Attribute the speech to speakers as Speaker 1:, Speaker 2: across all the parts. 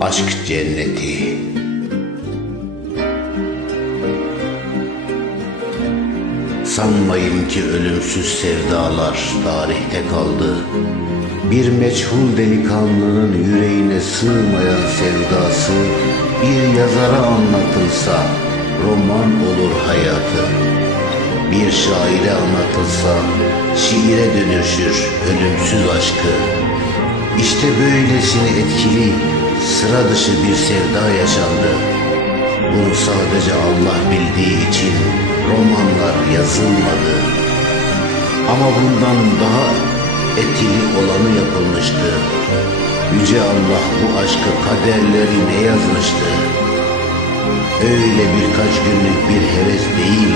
Speaker 1: Aşk cenneti Sanmayın ki ölümsüz sevdalar tarihte kaldı. Bir meçhul delikanlının yüreğine sığmayan sevdası bir yazara anlatılsa roman olur hayatı. Bir şaire anlatılsa şiire dönüşür ölümsüz aşkı. İşte böylesine etkili sıra dışı bir sevda yaşandı. Bunu sadece Allah bildiği için romanlar yazılmadı. Ama bundan daha etili olanı yapılmıştı. Yüce Allah bu aşkı kaderlerine yazmıştı. Öyle birkaç günlük bir heves değil,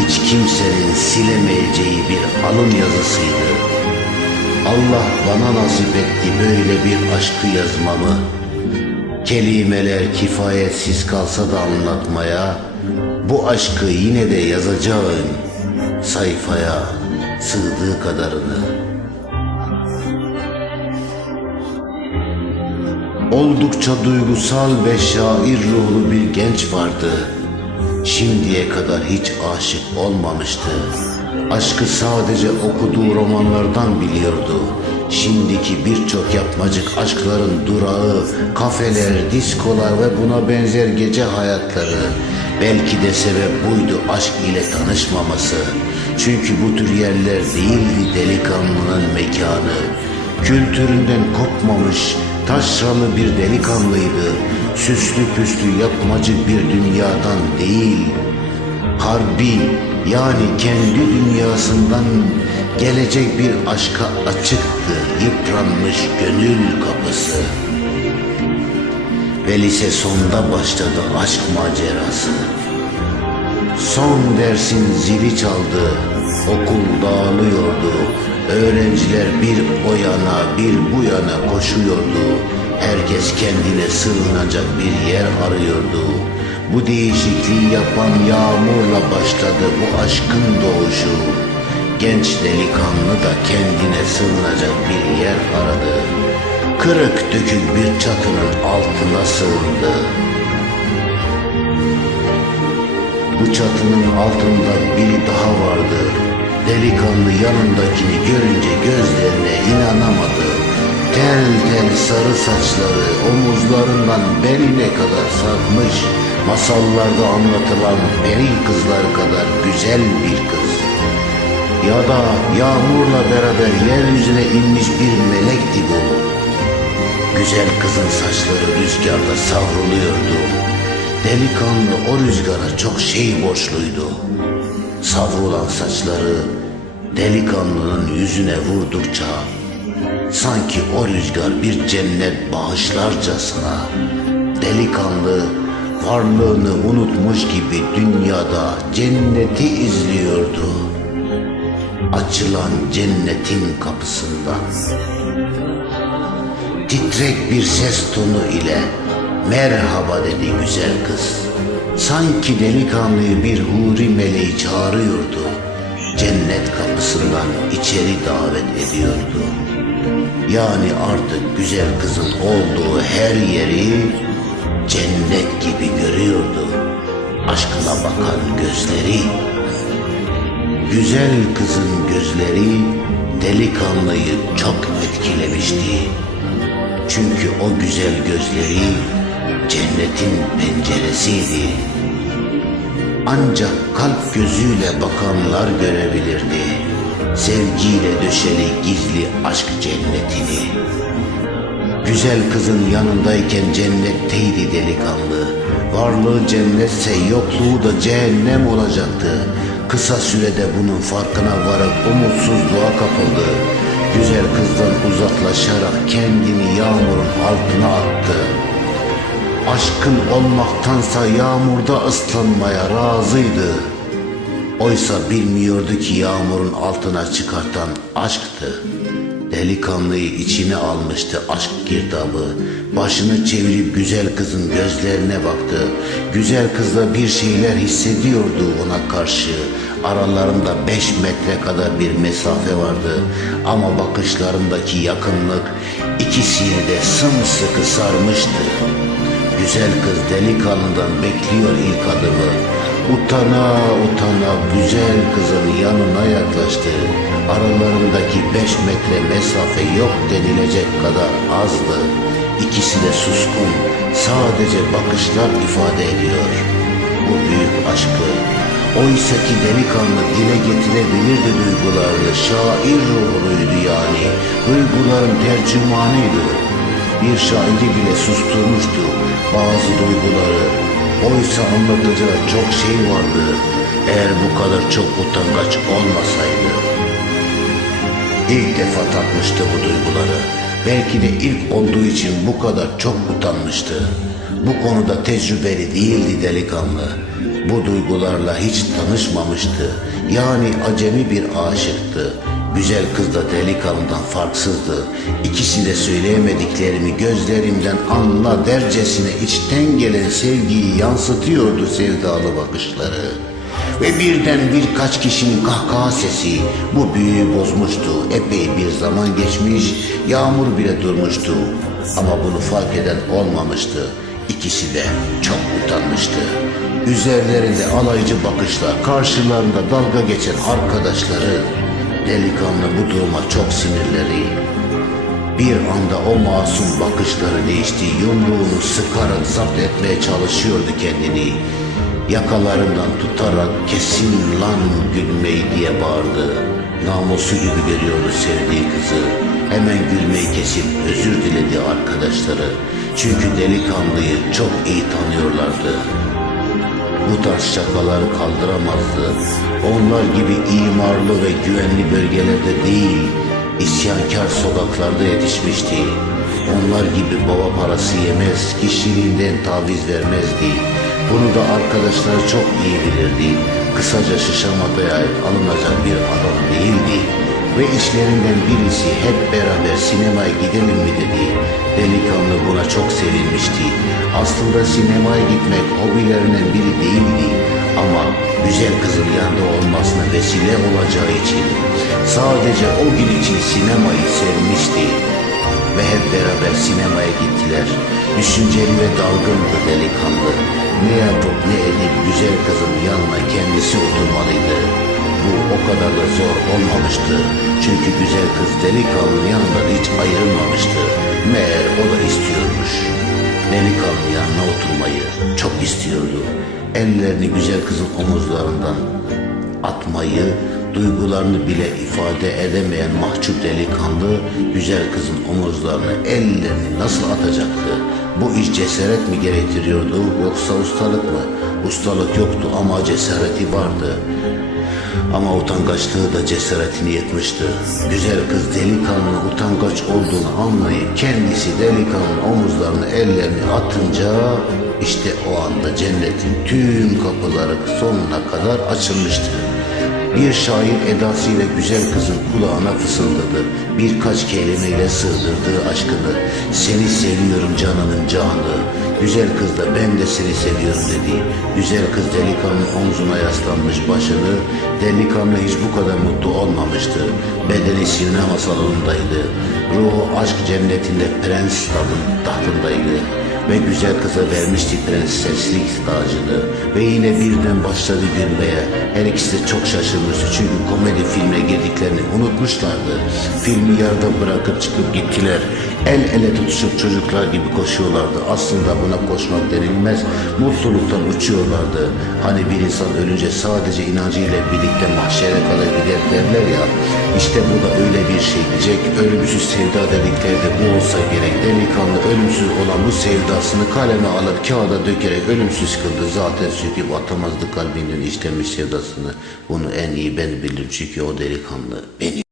Speaker 1: hiç kimsenin silemeyeceği bir alın yazısıydı. Allah bana nasip etti böyle bir aşkı yazmamı. Kelimeler kifayetsiz kalsa da anlatmaya, bu aşkı yine de yazacağım sayfaya sığdığı kadarını. Oldukça duygusal ve şair ruhlu bir genç vardı. Şimdiye kadar hiç aşık olmamıştı. Aşkı sadece okuduğu romanlardan biliyordu. Şimdiki birçok yapmacık aşkların durağı, kafeler, diskolar ve buna benzer gece hayatları. Belki de sebep buydu aşk ile tanışmaması. Çünkü bu tür yerler değildi delikanlının mekanı. Kültüründen kopmamış, taşralı bir delikanlıydı. Süslü püslü yapmacı bir dünyadan değil, harbi yani kendi dünyasından gelecek bir aşka açıktı yıpranmış gönül kapısı. Ve lise sonda başladı aşk macerası. Son dersin zili çaldı, okul dağılıyordu. Öğrenciler bir o yana bir bu yana koşuyordu. Herkes kendine sığınacak bir yer arıyordu. Bu değişikliği yapan yağmurla başladı bu aşkın doğuşu. Genç delikanlı da kendine sığınacak bir yer aradı. Kırık dökük bir çatının altına sığındı. Bu çatının altında biri daha vardı. Delikanlı yanındakini görünce gözlerine inanamadı. Tel tel sarı saçları omuzlarından beline kadar sarkmış, masallarda anlatılan peri kızlar kadar güzel bir kız. Ya da yağmurla beraber yeryüzüne inmiş bir melekti bu. Güzel kızın saçları rüzgarda savruluyordu. Delikanlı o rüzgara çok şey borçluydu. Savrulan saçları delikanlının yüzüne vurdukça sanki o rüzgar bir cennet bağışlarcasına delikanlı varlığını unutmuş gibi dünyada cenneti izliyordu. Açılan cennetin kapısından titrek bir ses tonu ile merhaba dedi güzel kız. Sanki delikanlıyı bir huri meleği çağırıyordu. Cennet kapısından içeri davet ediyordu. Yani artık güzel kızın olduğu her yeri cennet gibi görüyordu. Aşkla bakan gözleri. Güzel kızın gözleri delikanlıyı çok etkilemişti. Çünkü o güzel gözleri cennetin penceresiydi. Ancak kalp gözüyle bakanlar görebilirdi. Sevgiyle döşeli gizli aşk cennetini. Güzel kızın yanındayken cennetteydi delikanlı. Varlığı cennetse yokluğu da cehennem olacaktı. Kısa sürede bunun farkına varıp umutsuzluğa kapıldı. Güzel kızdan uzaklaşarak kendini yağmurun altına attı. Aşkın olmaktansa yağmurda ıslanmaya razıydı. Oysa bilmiyordu ki yağmurun altına çıkartan aşktı. Delikanlıyı içine almıştı aşk girdabı. Başını çevirip güzel kızın gözlerine baktı. Güzel kızla bir şeyler hissediyordu ona karşı. Aralarında beş metre kadar bir mesafe vardı. Ama bakışlarındaki yakınlık ikisini de sımsıkı sarmıştı. Güzel kız delikanlıdan bekliyor ilk adımı. Utana utana güzel kızın yanına yaklaştı. Aralarındaki beş metre mesafe yok denilecek kadar azdı. İkisi de suskun, sadece bakışlar ifade ediyor. Bu büyük aşkı, oysa ki delikanlı dile getirebilirdi duygularını, şair ruhluydu yani, duyguların tercümanıydı. Bir şairi bile susturmuştu bazı duyguları. Oysa anlatacağı çok şey vardı. Eğer bu kadar çok utangaç olmasaydı. İlk defa tatmıştı bu duyguları. Belki de ilk olduğu için bu kadar çok utanmıştı. Bu konuda tecrübeli değildi delikanlı. Bu duygularla hiç tanışmamıştı. Yani acemi bir aşıktı. Güzel kız da delikanlıdan farksızdı. İkisi de söyleyemediklerimi gözlerimden anla dercesine içten gelen sevgiyi yansıtıyordu sevdalı bakışları. Ve birden birkaç kişinin kahkaha sesi bu büyüyü bozmuştu. Epey bir zaman geçmiş, yağmur bile durmuştu. Ama bunu fark eden olmamıştı. İkisi de çok utanmıştı. Üzerlerinde alaycı bakışlar, karşılarında dalga geçen arkadaşları. Delikanlı bu duruma çok sinirleri. Bir anda o masum bakışları değişti. Yumruğunu sıkarak zapt etmeye çalışıyordu kendini. Yakalarından tutarak kesin lan gülmeyi diye bağırdı. Namusu gibi görüyordu sevdiği kızı. Hemen gülmeyi kesip özür diledi arkadaşları. Çünkü delikanlıyı çok iyi tanıyorlardı. Bu tarz şakaları kaldıramazdı. Onlar gibi imarlı ve güvenli bölgelerde değil, isyankar sokaklarda yetişmişti. Onlar gibi baba parası yemez, kişiliğinden taviz vermezdi. Bunu da arkadaşları çok iyi bilirdi. Kısaca şişamadaya ait alınacak bir adam değildi. Ve işlerinden birisi hep beraber sinemaya gidelim mi dedi. Delikanlı buna çok sevinmişti. Aslında sinemaya gitmek hobilerinden biri değildi. Ama güzel kızın yanında olmasına vesile olacağı için sadece o gün için sinemayı sevmişti. Ve hep beraber sinemaya gittiler. Düşünceli ve dalgındı delikanlı. Ne yapıp ne edip güzel kızın yanına kendisi oturmalıydı. Kadar da zor olmamıştı. Çünkü güzel kız delikanlının yanından hiç ayrılmamıştı. Meğer o da istiyormuş. Delikanlı yanına oturmayı çok istiyordu. Ellerini güzel kızın omuzlarından atmayı, duygularını bile ifade edemeyen mahcup delikanlı güzel kızın omuzlarına ellerini nasıl atacaktı? Bu iş cesaret mi gerektiriyordu yoksa ustalık mı? Ustalık yoktu ama cesareti vardı. Ama utangaçlığı da cesaretini yetmişti. Güzel kız delikanlının utangaç olduğunu anlayıp kendisi delikanlının omuzlarına ellerini atınca işte o anda cennetin tüm kapıları sonuna kadar açılmıştı. Bir şair edasıyla güzel kızın kulağına fısıldadı. Birkaç kelimeyle sığdırdığı aşkını. Seni seviyorum canımın canı. Güzel kız da ben de seni seviyorum dedi. Güzel kız delikanlının omzuna yaslanmış başını. Delikanlı hiç bu kadar mutlu olmamıştı. Bedeni sinema salonundaydı. Ruhu aşk cennetinde prens tahtındaydı ve güzel kıza vermişti prenseslik tacını ve yine birden başladı gülmeye. Her ikisi de çok şaşırmıştı çünkü komedi filmine girdiklerini unutmuşlardı. Filmi yarıda bırakıp çıkıp gittiler. El ele tutuşup çocuklar gibi koşuyorlardı. Aslında buna koşmak denilmez. Mutluluktan uçuyorlardı. Hani bir insan ölünce sadece inancıyla birlikte mahşere kadar gider derler ya. İşte bu da öyle bir şey diyecek. Ölümsüz sevda dedikleri de bu olsa gerek. Delikanlı ölümsüz olan bu sevdasını kaleme alıp kağıda dökerek ölümsüz kıldı. Zaten söküp atamazdı kalbinden işlemiş sevdasını. Bunu en iyi ben bilirim çünkü o delikanlı benim.